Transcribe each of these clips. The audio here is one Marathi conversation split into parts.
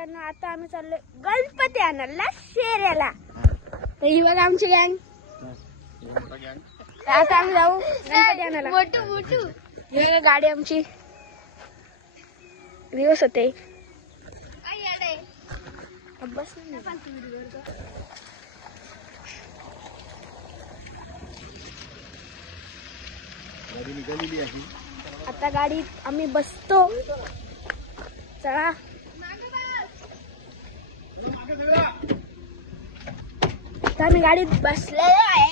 मित्रांनो, आता आम्ही चाललोय गणपती आणायला शेऱ्याला. तर ही बघा आमची गँग. आता आम्ही जाऊ गणपती आणायला. ही बघा गाडी आमची दिवस होते. बस आता गाडीत आम्ही बसतो. चला आता आम्ही गाडीत बसलेलो आहे.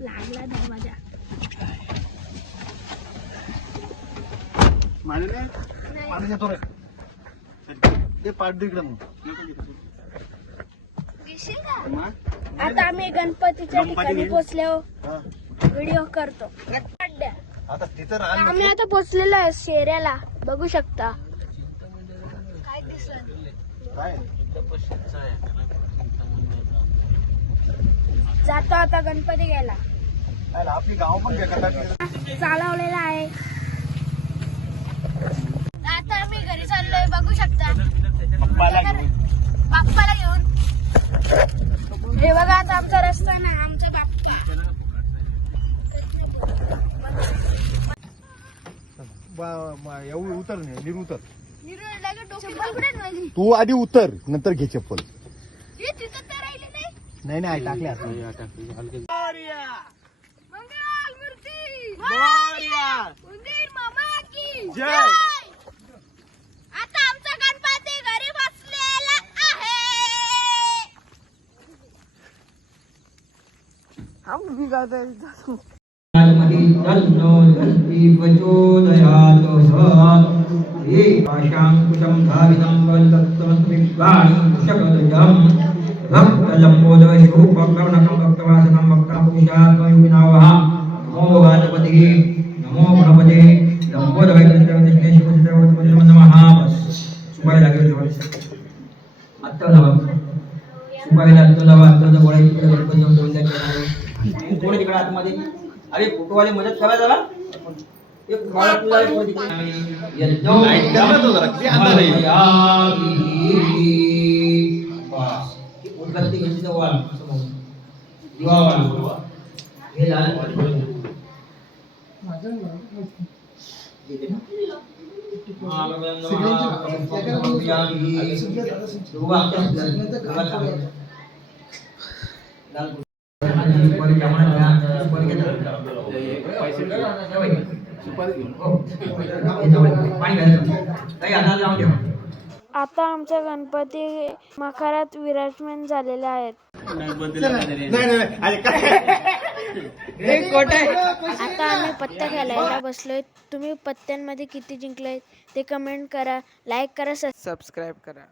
लागला दरवाजा. आता आम्ही गणपतीच्या ठिकाणी पोचलो. व्हिडिओ करतो. आम्ही आता पोचलेलो आहे शेऱ्याला. बघू शकता. जातो आता गणपती घ्यायला. आपली गाव पण चालवलेला आहे. आता आम्ही घरी चाललोय. बघू शकता बाप्पाला घेऊन. हे बघा आता आमचा रस्ता ना. आमचा उतर निरुतर. तू आधी उतर, नंतर घे चप्पल. नाही नाही टाकले आता आमचा गणपती घरी बसलेला तिकडे आतमध्ये. अरे फोटोवाले मदत करा जरा. आता आमच्या गणपती मखरात विराजमान झालेले आहेत. आता आम्ही पत्त्या खेळायला बसलोय. तुम्ही पत्त्यांमध्ये किती जिंकलाय ते कमेंट करा, लाईक करा, सबस्क्राईब करा.